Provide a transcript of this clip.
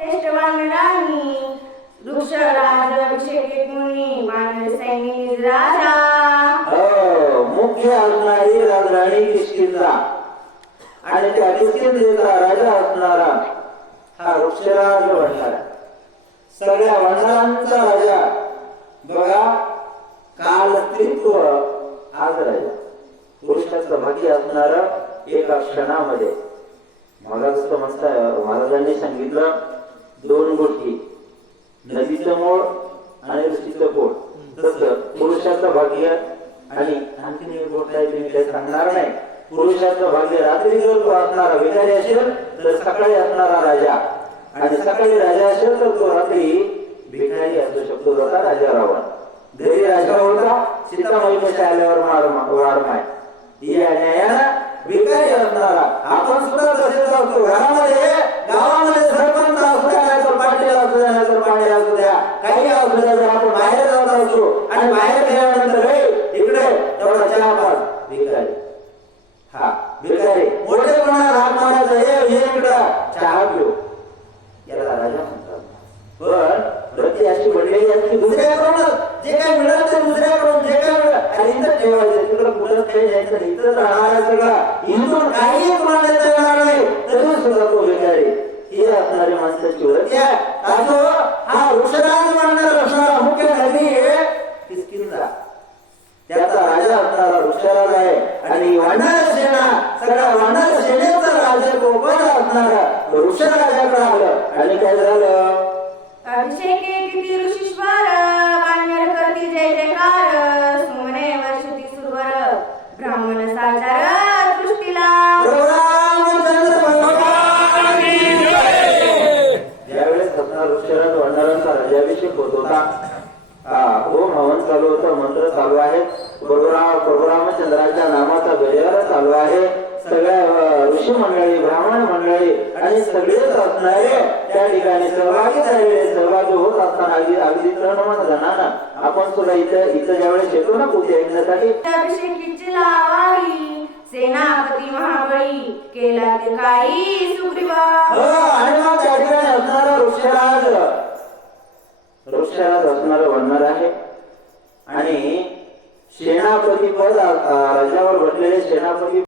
श्रेष्ठ वानरांनी वृक्षराज अभिषेक मुनी वानर सैनिक राजा मुख्य असणारी राजराणी किष्किंधा आणि त्या किष्किंधेचा राजा असणारा हा वृक्षराज वनराज, सगळ्या वनरांचा राजा बघा. काल स्त्रीत्व आज राजा, पुरुषाचं भाग्य असणार एका क्षणामध्ये. मगाच मस्त महाराजांनी सांगितलं दोन गोष्टी, नदीचं मूळ आणि ऋषीचं पोट. तसं पुरुषाचं भाग्य आणि आणखीन एक गोष्ट आहे, तुम्ही काही सांगणार नाही. पुरुषाचं भाग्य रात्री जर तो असणारा भिकारी असेल तर सकाळी असणारा राजा, आणि सकाळी राजा असेल तर तो रात्री भिकारी असू शकतो, जसा राजा रावण. घरी राजा होता, सीतामाईपाशी आल्यावर वारमाय या न्यायानं भिकारी असणारा. आपण सुद्धा तसेच असतो. घरामध्ये गावामध्ये सरपंच असू द्या, नाहीतर पाटील असू द्या, नाहीतर पाणी असू द्या, काही असू द्या, जर आपण बाहेर जात असतो आणि बाहेर गेल्यानंतर इकडे तेवढा चहा पास भिकारी. हा भिकारी मोठेपणा राग मारायचा, हे इकडं चहा पिऊ, याला राजा म्हणतात. पण प्रति अशी बनलेली असते दुसऱ्याकडूनच जे काही मिळत ते दुसऱ्याकडून जे काही मिळत आणि इथं ठेवायचं, तिकडं कुठं काही जायचं नाही, इथंच राहणार सगळं. इथून काही तुम्हाला देता येणार नाही तरी सुद्धा तो भिकारी. ही असणारी माणसाची वृत्ती आहे. हा वृक्षराज म्हणणार असणारा मुख्य नदी किष्किंधा, त्याचा राजा असणारा वृक्षराज आहे. आणि वानर सेना, सगळ्या वानर सेनेचा राजा तो पण असणारा वृक्षराजाकडे आलं. आणि काय झालं, अभिषेक किती ऋषीश्वर वानर करती जय जयकार सुमने वर्षती सुरवर ब्राह्मण साचार दृष्टीला. ज्यावेळेस वृक्षराज वानरांचा राज्याभिषेक होत होता, ओम हवन चालू होतं, मंत्र चालू आहे, परशुरामचंद्राच्या नामाचा गजर चालू आहे. सगळ्या ऋषी मंडळी, ब्राह्मण मंडळी आणि सगळेच असणारे त्या ठिकाणी सहभागी होत असताना अगदी तृणमन जणांना आपण सुद्धा इथं ज्यावेळेस येतो ना पूजा ऐकण्यासाठी, अभिषेकीची लावाई सेनापती महाबळी केला ते काही सुग्रीवा. आणि मग त्या ठिकाणी असणारा वृक्षराज असणारा वनर आहे. आणि सेनापती पद राज्यावर बसलेले सेनापती